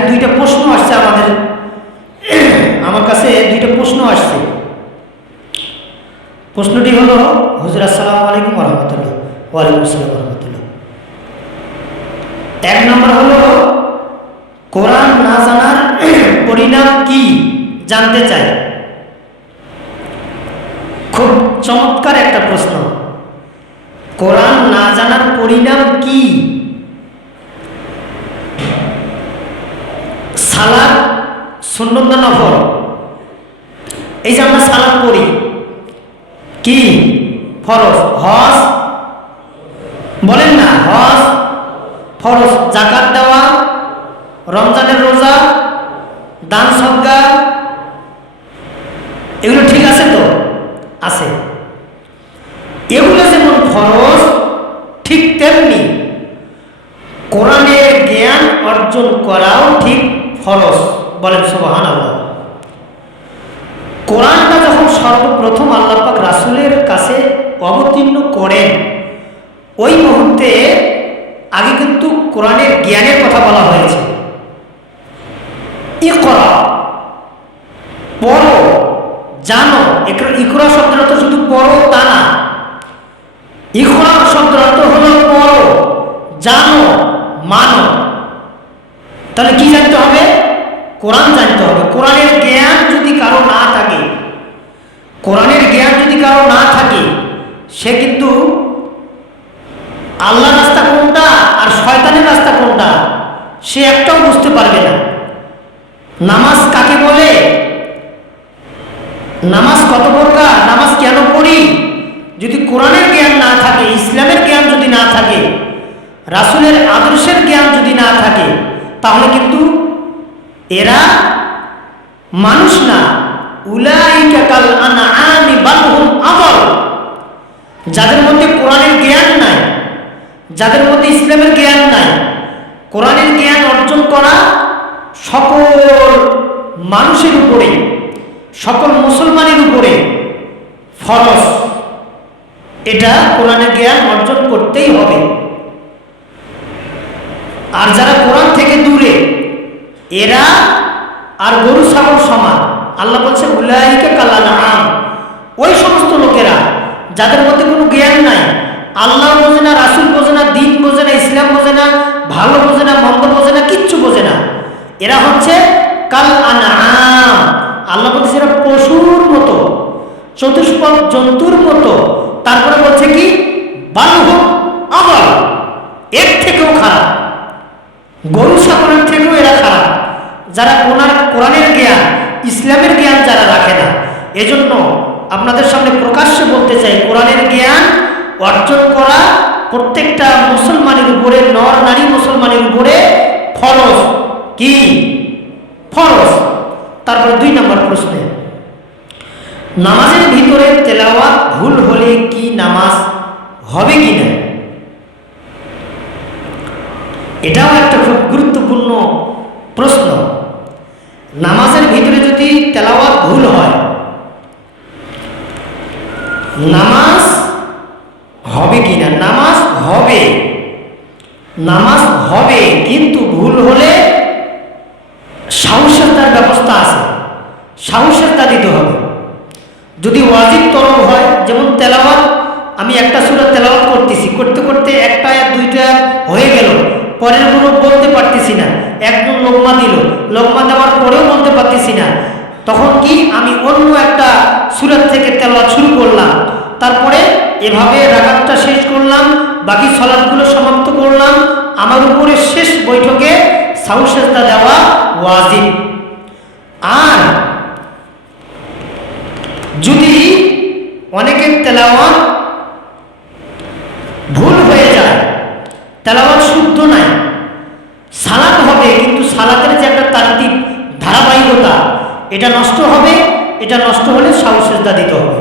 এখানে দুইটা প্রশ্ন আসছে আমাদের। আমার কাছে দুইটা প্রশ্ন আসছে। প্রশ্নটি হলো, হুজুর আসসালামু আলাইকুম রহমতুল্লাহ। ওয়ালাইকুম আসসালাম রহমতুল্লাহ। এক নম্বর হলো, কোরআন না জানার পরিণাম কি জানতে চাই? খুব চমৎকার একটা প্রশ্ন। কোরআন না জানার পরিণাম কি সালাদ সুন্নত নফল এই যে আমরা সালাদ পড়ি, কি? ফরজ। হজ? বলেন না, হজ, ফরজ। জাকাত দেওয়া, রমজানের রোজা, দান সজ্ঞা এগুলো ঠিক আছে তো? আছে। এগুলো যেমন ফরজ, ঠিক তেমনি কোরআনের জ্ঞান অর্জন করাও ঠিক ফরজ। বলেন সোবাহান আল্লাহ কোরআনটা যখন সর্বপ্রথম আল্লাপাক রাসুলের কাছে অবতীর্ণ করেন, ওই মুহূর্তে আগে কিন্তু কোরআনের জ্ঞানের কথা বলা হয়েছে। ইকরা, পড়ো, জানো ইকরা শব্দটা তো শুধু পড়ো তা না। ইকরা শব্দটা তো হলো পড়ো, জানো, মানো। তাহলে কি জানতে হবে? কোরআন জানতে হবে। কোরআনের জ্ঞান যদি কারও না থাকে, কোরআনের জ্ঞান যদি কারও না থাকে, সে কিন্তু আল্লাহ রাস্তা কোনটা আর শয়তানের রাস্তা কোনটা, সে একটাও বুঝতে পারবে না। নামাজ কাকে বলে? নামাজ কত প্রকার? নামাজ কেন পড়ি? যদি কোরআনের জ্ঞান না থাকে, ইসলামের জ্ঞান যদি না থাকে, রাসুলের আদর্শের জ্ঞান যদি না থাকে, তাহলে কিন্তু এরা মানুষ না। উলাইকাল আনআমি বালহুম আমল যাদের মধ্যে কোরআনের জ্ঞান নাই, যাদের মধ্যে ইসলামের জ্ঞান নাই, কোরআনের জ্ঞান অর্জন করা সকল মানুষের উপরে, সকল মুসলমানের উপরে ফরজ। এটা কোরআনের জ্ঞান অর্জন করতেই হবে। আর যারা এরা আর গরু, ছাগল সমান। আল্লাহ বলছে উলাইকে কাল্লা আম ওই সমস্ত লোকেরা, যাদের মধ্যে কোনো জ্ঞান নাই, আল্লাহ বোঝে না, রাসুল বোঝে না, দিন বোঝে না, ইসলাম বোঝে না, ভালো বোঝে না, মন্দ বোঝে না, কিচ্ছু বোঝে না। এরা হচ্ছে কাল আনাম আল্লাহ বলছে এরা পশুর মতো, চতুষ্পদ জন্তুর মতো। তারপরে বলছে কি? বালু আবার এর থেকেও খারাপ। গরু, ছাগলের থেকেও যারা কোরআন কোরআনের জ্ঞান, ইসলামের জ্ঞান যারা রাখে না, এজন্য আপনাদের সামনে প্রকাশ্যে বলতে চাই, কোরআনের জ্ঞান অর্জন করা প্রত্যেকটা মুসলমানের উপরে, নর, নারী মুসলমানের উপরে ফরজ। কি? ফরজ। তারপরে দুই নম্বর প্রশ্নে, নামাজের ভিতরে তেলাওয়া ভুল হলে কি নামাজ হবে কি না? এটাও একটা খুব প্রশ্ন নামাজের ভিতরে যদি তেলাওয়াত ভুল হয়, নামাজ হবে কি না? নামাজ হবে। নামাজ হবে, কিন্তু ভুল হলে সাহসের তার ব্যবস্থা আছে। সাহসের তা দিতে হবে। যদি ওয়াজিব তরব হয়, যেমন তেলাওয়াত, আমি একটা সুরা তেলাওয়াত করতেছি, করতে করতে একটা, দুইটা হয়ে গেল। পরেরগুলো বলতে পারতেছি না। একজন লোকমা দিল। লোকমা দেওয়ার পরেও বলতে পারতেছি না। তখন কি আমি অন্য একটা সুরাত থেকে তেলাওয়াত শুরু করলাম। তারপরে এভাবে রাগাতটা শেষ করলাম, বাকি সলাদগুলো সমাপ্ত করলাম। আমার উপরে শেষ বৈঠকে সাউসেজদা দেওয়া ওয়াজিব। আর যদি অনেকের তেলাওয়াত ভুল হয়ে যায় তেলাওয়াত শুদ্ধ নাই। সালাত হবে, কিন্তু সালাতের যে একটা তাত্ত্বিক ধারাবাহিকতা, এটা নষ্ট হবে, এটা নষ্ট হলে সাহসেজদা দিতে হবে।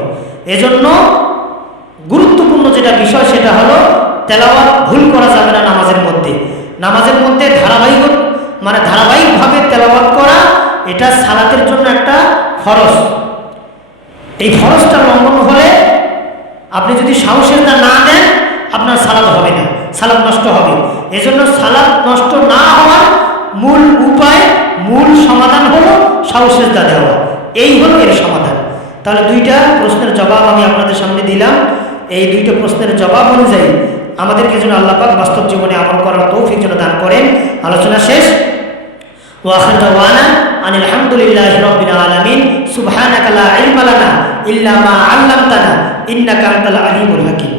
এজন্য গুরুত্বপূর্ণ যেটা বিষয়, সেটা হলো তেলাওয়াত ভুল করা যাবে না নামাজের মধ্যে। নামাজের মধ্যে ধারাবাহিক মানে ধারাবাহিকভাবে তেলাওয়াত করা, এটা সালাতের জন্য একটা ফরজ। এই ফরজটা লঙ্ঘন হলে আপনি যদি সাহসেরটা না দেন, আপনার সালাদ হবে না। সালাদ নষ্ট হবে। এজন্য সালাদ নষ্ট না হওয়ার মূল উপায়, মূল সমাধান হলো সাহসেজদা দেওয়া। এই হলো এর সমাধান। তাহলে দুইটা প্রশ্নের জবাব আমি আপনাদের সামনে দিলাম। এই দুইটা প্রশ্নের জবাব অনুযায়ী আমাদেরকে যেন আল্লাপাক বাস্তব জীবনে আমল করার তৌফিক যেন দান করেন। আলোচনা শেষ। ওয়াখান দাওয়ানা আনিল হামদুলিল্লাহি রাব্বিল আলামিন। সুবহানাকা লা ইলমা লানা ইল্লা মা 'আল্লামতানা। ইন্নাকা আনতাল আলিমুল হাকিম।